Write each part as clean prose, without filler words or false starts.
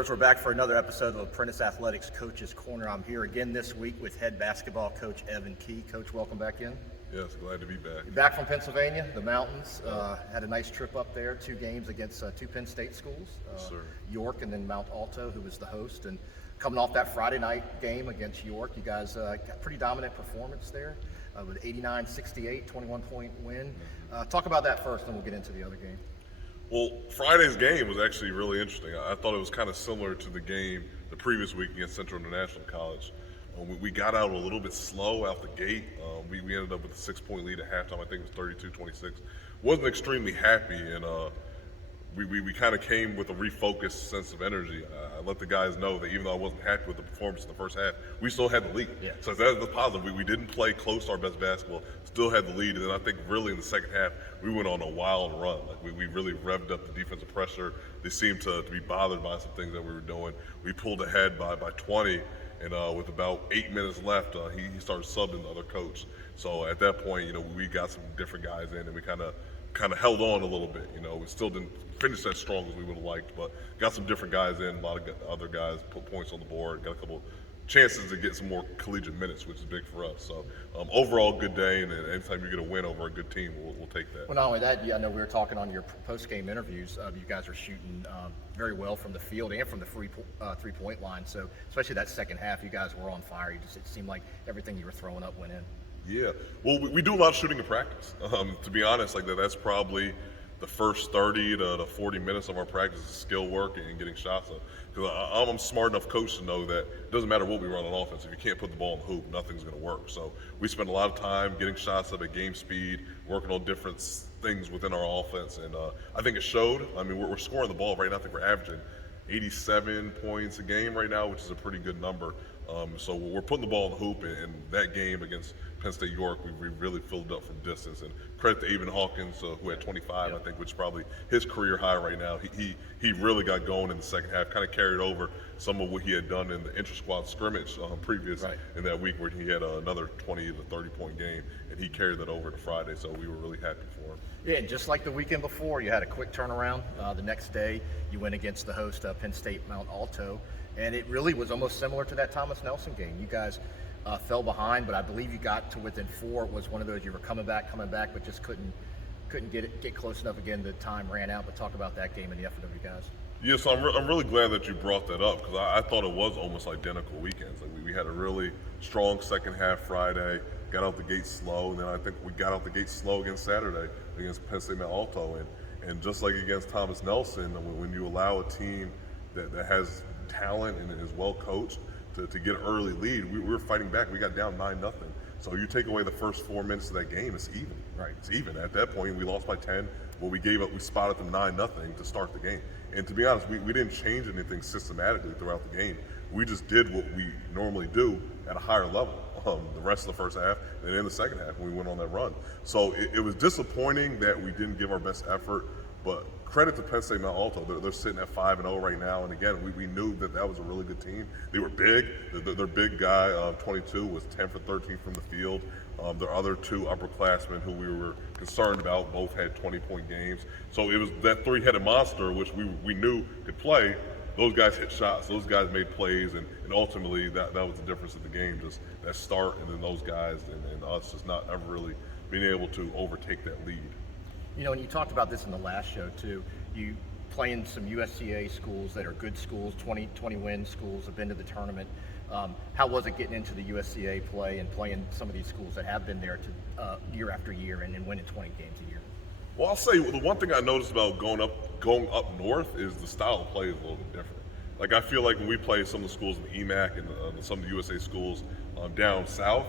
Steelers, we're back for another episode of Apprentice Athletics Coach's Corner. I'm here again this week with head basketball coach Evan Key. Coach, welcome back in. Yes, glad to be back. You're back from Pennsylvania, the mountains. Had a nice trip up there, 2 games against 2 Penn State schools, York and then Mount Alto, who was the host. And coming off that Friday night game against York, you guys got a pretty dominant performance there with 89-68, 21-point win. Talk about that first, then we'll get into the other game. Well, Friday's game was actually really interesting. I thought it was kind of similar to the game the previous week against Central International College. We got out a little bit slow out the gate. We ended up with a 6-point lead at halftime. I think it was 32-26. Wasn't extremely happy, and we kind of came with a refocused sense of energy. I let the guys know that even though I wasn't happy with the performance in the first half, we still had the lead. Yeah. So that's the positive. We didn't play close to our best basketball, still had the lead, and then I think really in the second half, we went on a wild run. Like we really revved up the defensive pressure. They seemed to be bothered by some things that we were doing. We pulled ahead by 20, and with about 8 minutes left, he started subbing the other coach. So at that point, we got some different guys in, and we kind of held on a little bit. We still didn't finish as strong as we would have liked, but got some different guys in. A lot of other guys put points on the board. Got a couple chances to get some more collegiate minutes, which is big for us. So overall, good day, and anytime you get a win over a good team, we'll take that. Well, not only that, I know we were talking on your post-game interviews. You guys are shooting very well from the field and from the three-point line. So especially that second half, you guys were on fire. It seemed like everything you were throwing up went in. Yeah, well, we do a lot of shooting in practice. To be honest, that's probably the first 30 to 40 minutes of our practice is skill work and getting shots up. Because I'm a smart enough coach to know that it doesn't matter what we run on offense. If you can't put the ball in the hoop, nothing's going to work. So we spend a lot of time getting shots up at game speed, working on different things within our offense, and I think it showed. I mean, we're scoring the ball right now. I think we're averaging 87 points a game right now, which is a pretty good number. So we're putting the ball in the hoop, and that game against Penn State York, we really filled up from distance. And credit to Avon Hawkins, who had 25, I think, which is probably his career high right now. He really got going in the second half, kind of carried over some of what he had done in the inter-squad scrimmage previous in that week, where he had another 20 to 30-point game, and he carried that over to Friday. So we were really happy for him. Yeah, and just like the weekend before, you had a quick turnaround. The next day, you went against the host, Penn State Mount Alto, and it really was almost similar to that Thomas Nelson game. You guys fell behind, but I believe you got to within 4. It was one of those you were coming back, but just couldn't get close enough again. The time ran out. But talk about that game and the effort of you guys. Yeah, so I'm really glad that you brought that up, because I thought it was almost identical weekends. Like we had a really strong second half Friday, got out the gate slow, and then I think we got out the gate slow against Saturday against Penn State Mount Alto, and just like against Thomas Nelson, when you allow a team that has talent and is well coached to get an early lead, we were fighting back. We got down 9-0. So you take away the first 4 minutes of that game, it's even. Right, it's even. At that point, we lost by 10. Well, we gave up. We spotted them 9-0 to start the game. And to be honest, we didn't change anything systematically throughout the game. We just did what we normally do at a higher level. The rest of the first half, and in the second half, we went on that run. So it was disappointing that we didn't give our best effort, but credit to Penn State Mount Alto. They're sitting at 5-0 right now, and again, we knew that was a really good team. They were big. Their big guy, 22, was 10 for 13 from the field. Their other 2 upperclassmen who we were concerned about both had 20-point games. So it was that 3-headed monster, which we knew could play. Those guys hit shots, those guys made plays, and ultimately that was the difference of the game, just that start, and then those guys and us just not ever really being able to overtake that lead. And you talked about this in the last show too. You playing some USCA schools that are good schools, 20-win schools, have been to the tournament. How was it getting into the USCA play and playing some of these schools that have been there to year after year and winning 20 games a year? Well, I'll say the one thing I noticed about going up north is the style of play is a little bit different. Like I feel like when we play some of the schools in the EMAC and some of the USA schools down south,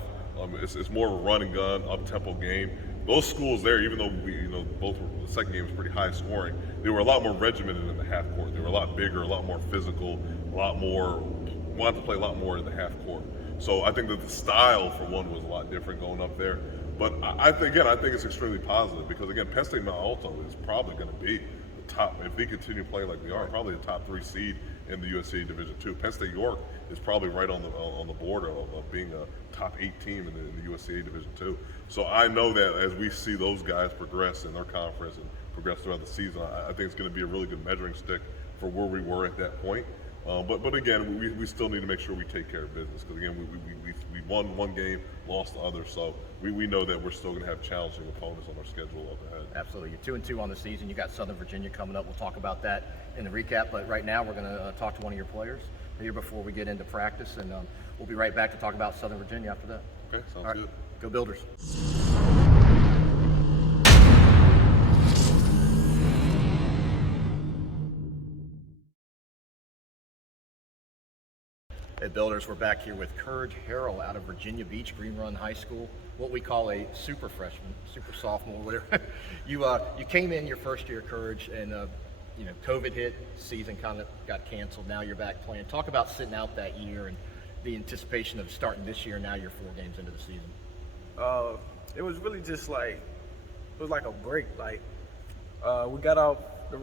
it's more of a run and gun, up-tempo game. Those schools there, even though the second game was pretty high scoring, they were a lot more regimented in the half court. They were a lot bigger, a lot more physical, wanted to play a lot more in the half court. So I think that the style for one was a lot different going up there. But I think it's extremely positive, because again, Penn State Mount Alto is probably going to be the top, if they continue playing like they are, probably the top 3 seed in the USC Division II. Penn State York is probably right on the border of being a top 8 team in the USC Division II. So I know that as we see those guys progress in their conference and progress throughout the season, I think it's going to be a really good measuring stick for where we were at that point. But again, we still need to make sure we take care of business because again, we won one game, lost the other, so we know that we're still going to have challenging opponents on our schedule up ahead. Absolutely. You're 2-2 on the season. You got Southern Virginia coming up. We'll talk about that in the recap. But right now, we're going to talk to one of your players here before we get into practice, and we'll be right back to talk about Southern Virginia after that. Okay, sounds All right, good. Go Builders. Hey Builders, we're back here with Kurij Harrell out of Virginia Beach, Green Run High School, what we call a super freshman, super sophomore, whatever. You came in your first year, Kurij, and COVID hit, season kind of got canceled. Now you're back playing. Talk about sitting out that year and the anticipation of starting this year. Now you're 4 games into the season. It was really just like it was like a break. Like we got off.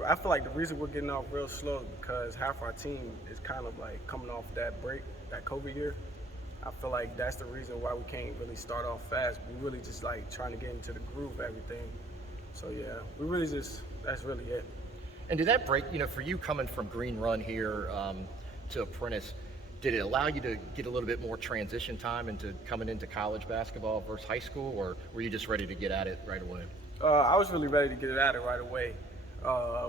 I feel like the reason we're getting off real slow is because half our team is kind of like coming off that break, that COVID year. I feel like that's the reason why we can't really start off fast. We really just like trying to get into the groove of everything. So yeah, that's really it. And did that break, for you coming from Green Run here to Apprentice, did it allow you to get a little bit more transition time into coming into college basketball versus high school, or were you just ready to get at it right away? I was really ready to get at it right away.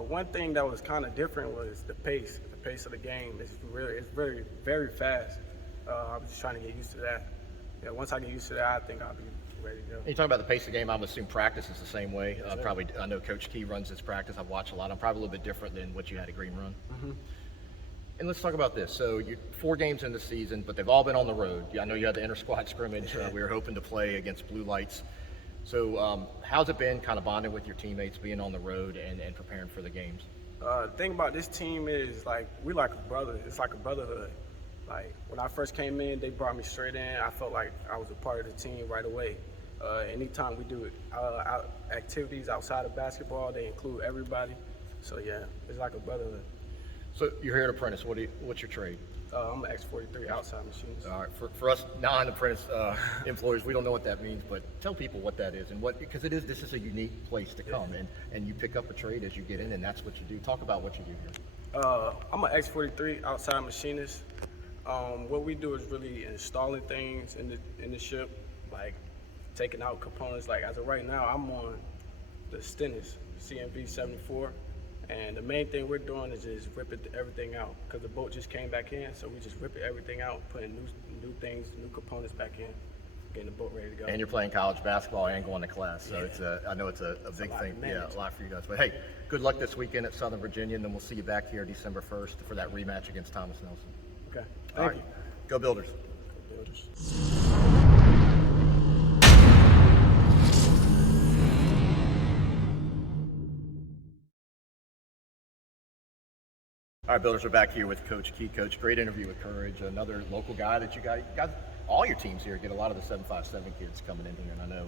One thing that was kind of different was the pace. The pace of the game it's very, very fast. I'm just trying to get used to that. Yeah, once I get used to that, I think I'll be ready to go. You talking about the pace of the game, I would assume practice is the same way. Probably, I know Coach Key runs his practice. I've watched a lot. I'm probably a little bit different than what you had at Green Run. Mm-hmm. And let's talk about this. So you're 4 games in the season, but they've all been on the road. I know you had the inter-squad scrimmage. We were hoping to play against Blue Lights. So how's it been kind of bonding with your teammates, being on the road and preparing for the games? The thing about this team is like we like a brother. It's like a brotherhood. Like when I first came in, they brought me straight in. I felt like I was a part of the team right away. Anytime we do activities outside of basketball, they include everybody. So yeah, it's like a brotherhood. So you're here at Apprentice. What's your trade? I'm an X43 outside machinist. All right, for us non-apprentice employees, we don't know what that means, but tell people what that is and because this is a unique place to come and you pick up a trade as you get in, and that's what you do. Talk about what you do here. I'm an X43 outside machinist. What we do is really installing things in the ship, like taking out components. Like as of right now, I'm on the Stennis CMV 74. And the main thing we're doing is just ripping everything out because the boat just came back in, so we just ripping everything out, putting new things, new components back in, getting the boat ready to go. And you're playing college basketball and going to class, so I know it's a big thing. Yeah, a lot for you guys. But hey, good luck this weekend at Southern Virginia, and then we'll see you back here December 1st for that rematch against Thomas Nelson. Okay, Thank you. Go Builders. Go Builders. All right, Builders are back here with Coach Key. Coach, great interview with Kurij, another local guy that you guys, all your teams here get a lot of the 757 kids coming in here, and I know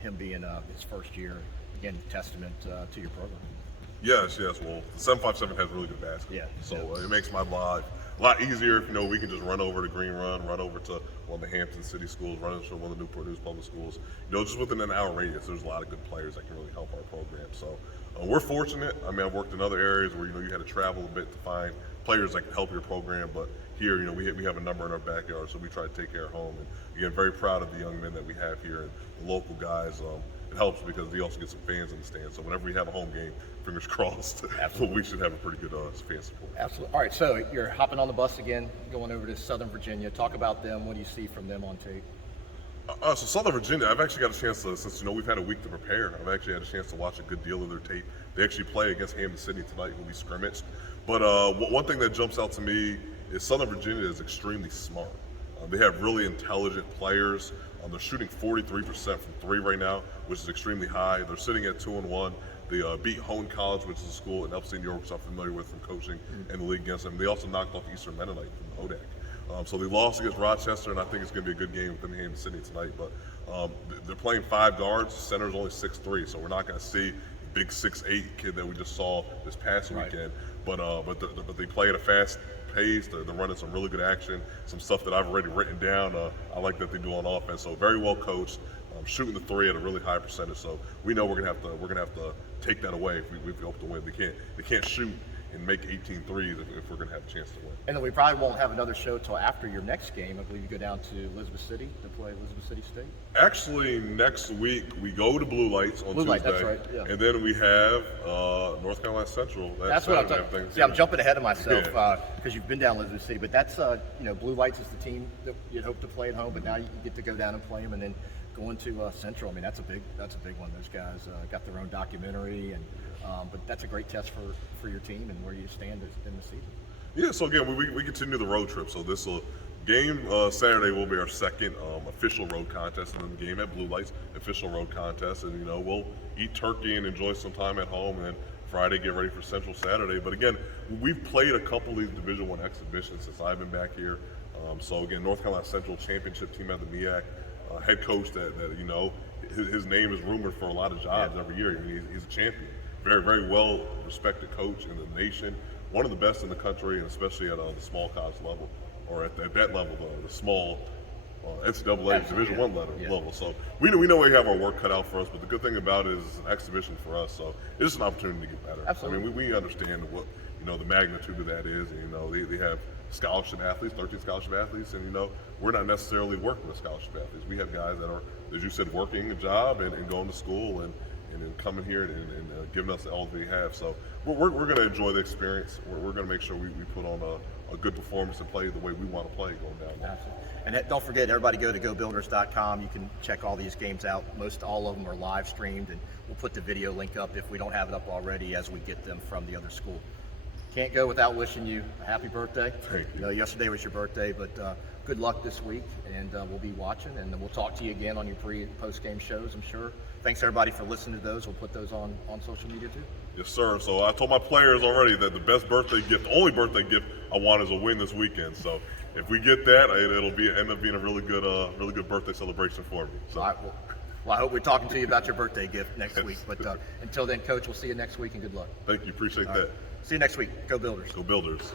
him being his first year, again, testament to your program. Yes. Well, the 757 has really good basketball. Yeah. So it makes my life a lot easier if we can just run over to Green Run, run over to one of the Hampton City schools, run into one of the Newport News public schools. Just within an hour radius, there's a lot of good players that can really help our program. So we're fortunate. I mean, I've worked in other areas where you had to travel a bit to find players that can help your program, but here, we have a number in our backyard, so we try to take care of home. And again, very proud of the young men that we have here and the local guys. It helps because we also get some fans in the stands. So whenever we have a home game, fingers crossed, we should have a pretty good fan support. Absolutely. All right, so you're hopping on the bus again, going over to Southern Virginia. Talk about them. What do you see from them on tape? So Southern Virginia, I've actually got a chance to, since we've had a week to prepare, I've actually had a chance to watch a good deal of their tape. They actually play against Hampton City tonight, who we scrimmaged. But one thing that jumps out to me is Southern Virginia is extremely smart. They have really intelligent players. They're shooting 43% from 3 right now, which is extremely high. They're sitting at 2-1. They beat Hone College, which is a school in upstate New York, which I'm familiar with from coaching and the league against them. They also knocked off Eastern Mennonite from the ODAC. So they lost against Rochester, and I think it's going to be a good game within Hampton City tonight. But they're playing 5 guards. Center's only 6'3", so we're not going to see the big 6'8" kid that we just saw this past weekend. But they play at a fast pace. They're running some really good action, some stuff that I've already written down. I like that they do on offense. So very well coached, shooting the 3 at a really high percentage. So we know we're gonna have to take that away if we hope to win. They can't shoot and make 18 threes if we're going to have a chance to win. And then we probably won't have another show till after your next game. I believe you go down to Elizabeth City to play Elizabeth City State. Actually, next week we go to Blue Lights on Blue Tuesday, Light, that's right, yeah. and then we have North Carolina Central. That's what I'm Saturday talking. afternoon. See, I'm jumping ahead of myself Yeah. because you've been down Elizabeth City, but that's Blue Lights is the team that you'd hope to play at home, but now you get to go down and play them, and then going to Central. I mean, that's a big one. Those guys got their own documentary, and but that's a great test for your team and where you stand in the season. Yeah, so again, we continue the road trip. So this game Saturday will be our second official road contest, and then the game at Blue Lights, official road contest. And we'll eat turkey and enjoy some time at home, and then Friday get ready for Central Saturday. But again, we've played a couple of these Division I exhibitions since I've been back here. So again, North Carolina Central championship team at the MEAC, head coach that his name is rumored for a lot of jobs every year. I mean, he's a champion, very very well respected coach in the nation. One of the best in the country, and especially at the small college level, or at that level, the small NCAA Division I level. So we know we have our work cut out for us, but the good thing about it is it's an exhibition for us. So it's an opportunity to get better. Absolutely. I mean, we understand what the magnitude of that is. And, they have scholarship athletes, 13 scholarship athletes, and we're not necessarily working with scholarship athletes. We have guys that are, as you said, working a job and going to school and then coming here and giving us all that we have. So we're going to enjoy the experience. We're going to make sure we put on a good performance and play the way we want to play going down there. Absolutely. And don't forget, everybody go to gobuilders.com. You can check all these games out. All of them are live streamed, and we'll put the video link up if we don't have it up already as we get them from the other school. Can't go without wishing you a happy birthday. Thank you. Yesterday was your birthday, but good luck this week, and we'll be watching, and we'll talk to you again on your pre- and post-game shows, I'm sure. Thanks, everybody, for listening to those. We'll put those on social media, too. Yes, sir. So I told my players already that the best birthday gift, only birthday gift I want is a win this weekend. So if we get that, it'll end up being a really good birthday celebration for me. So. All right, well, I hope we're talking to you about your birthday gift next week. But until then, Coach, we'll see you next week, and good luck. Thank you. Appreciate All that. right. See you next week. Go Builders. Go Builders.